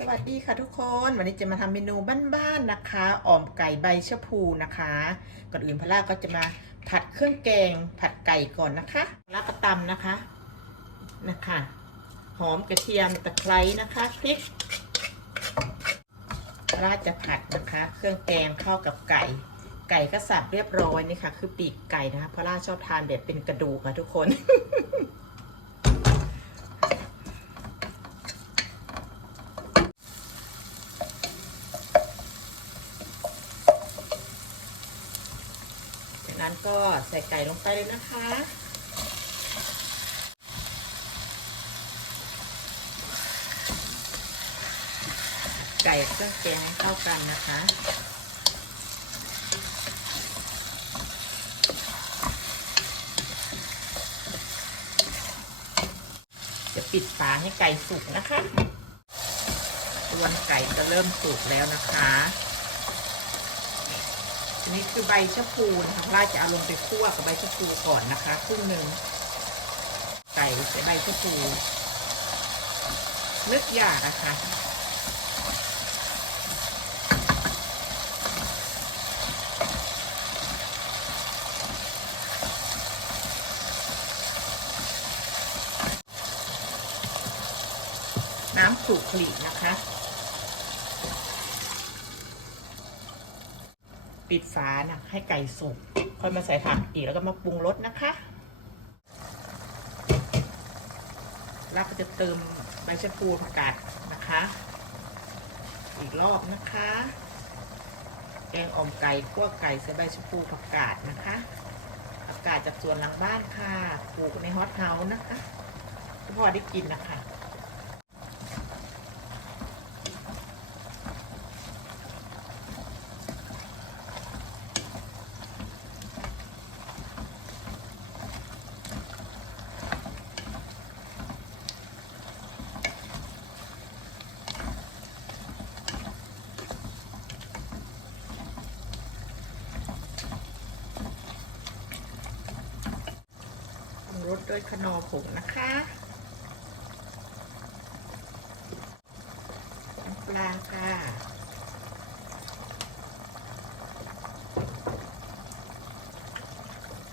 สวัสดีค่ะทุกคนวันนี้จะมาทำเมนูบ้านๆนะคะอ่อมไก่ใบชะพูนะคะก่อนอื่นพะล่าก็จะมาผัดเครื่องแกงผัดไก่ก่อนนะคะพระล่าก็ตำนะคะนะคะ หอมกระเทียมตะไคร้นะคะพริกพะล่าจะผัดนะคะ เครื่องแกงเข้ากับไก่ ไก่ก็สับเรียบร้อยนี่ค่ะ คือปีกไก่นะคะพะล่าชอบทานแบบเป็นกระดูกค่ะทุกคน นั้นก็ใส่ไก่ลงไปเลยนะคะ ไก่เครื่องแกงให้เข้ากันนะคะจะปิดฝาให้ไก่สุกนะคะตัวนไก่จะเริ่มสุกแล้วนะคะ อันนี้คือใบชะพูนะคะพราจะเอาลงไปคั่วกับใบชะพูก่อนนะคะครึ่งหนึ่งไก่ใส่ใบชะพูนึกยากอะคะ่ะน้ำขลุกขลินะคะ ปิดฝานะให้ไก่สุกค่อยมาใส่ผักอีกแล้วก็มาปรุงรสนะคะแล้วก็จะเติมใบชะพูผักกาดนะคะ อีกรอบนะคะแกงอ่อมไก่คั่วไก่ใส่ใบชะพูผักกาดนะคะผักกาดจากสวนหลังบ้านค่ะปลูกในฮอตเฮาส์นะคะทุกพอได้กินนะคะ ป รุงรสด้วยขนอผงนะคะน้ำปลาค่ะ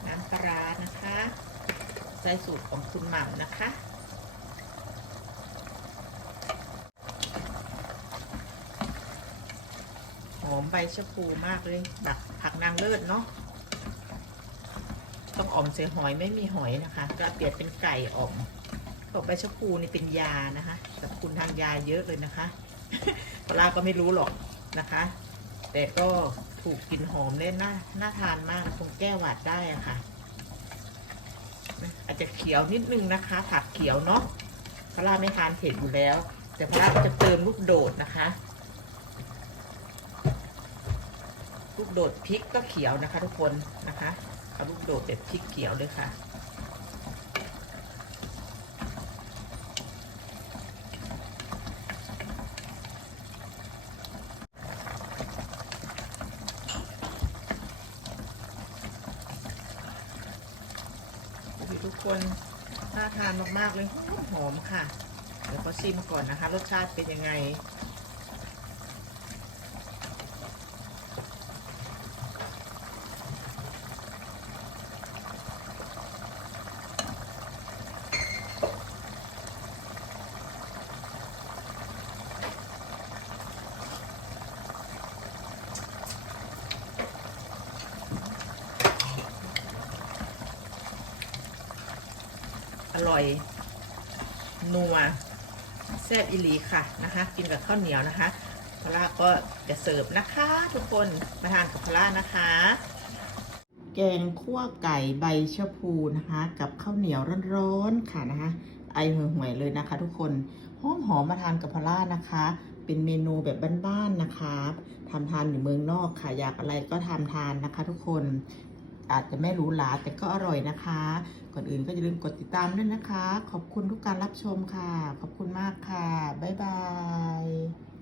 น้ำปลาร้านะคะใส่สูตรของคุณหม่ำนะคะหอมใบชะพูมากเลยแบบผักนางเลิศเนาะ ต้องอ่อมใส่หอยไม่มีหอยนะคะ ก็เปลี่ยนเป็นไก่อ่อมบอกใบชะพูนี่เป็นยานะคะสรรพคุณทางยาเยอะเลยนะคะปลาก็ไม่รู้หรอกนะคะ แต่ก็ถูกกลิ่นหอมเล่นน่าน่าทานมากคงแก้หวัดได้อะค่ะ อาจจะเขียวนิดนึงนะคะ ผักเขียวเนาะพระราไม่ทานเผ็ดอยู่แล้ว แต่พระราจะเติมลูกโดดนะคะ ลูกโดดพริกก็เขียวนะคะ ทุกคนนะคะ ลูกโดดแบบพริกเขียวเลยค่ะ ทุกคนน่าทานมาก ๆ เลยหอมหอมค่ะ เดี๋ยวขอชิมก่อนนะคะ รสชาติเป็นยังไง อร่อยนัวแซ่บอิลีค่ะนะคะ กินกับข้าวเหนียวนะคะพลาก็จะเสิร์ฟนะคะ ทุกคนมาทานกับพลานะคะ แกงคั่วไก่ใบชะพูนะคะ กับข้าวเหนียวร้อนๆค่ะนะคะ ไอห่วยๆเลยนะคะ ทุกคนหอมหอมมาทานกับพลานะคะ เป็นเมนูแบบบ้านๆนะคะทำทานอยู่เมืองนอกค่ะอยากอะไรก็ทำทานนะคะ ทุกคน อาจจะไม่หรู้หราแต่ก็อร่อยนะคะ ก่อนอื่นก็อย่าลืมกดติดตามด้วยนะคะ ขอบคุณทุกการรับชมค่ะ ขอบคุณมากค่ะ บ๊ายบาย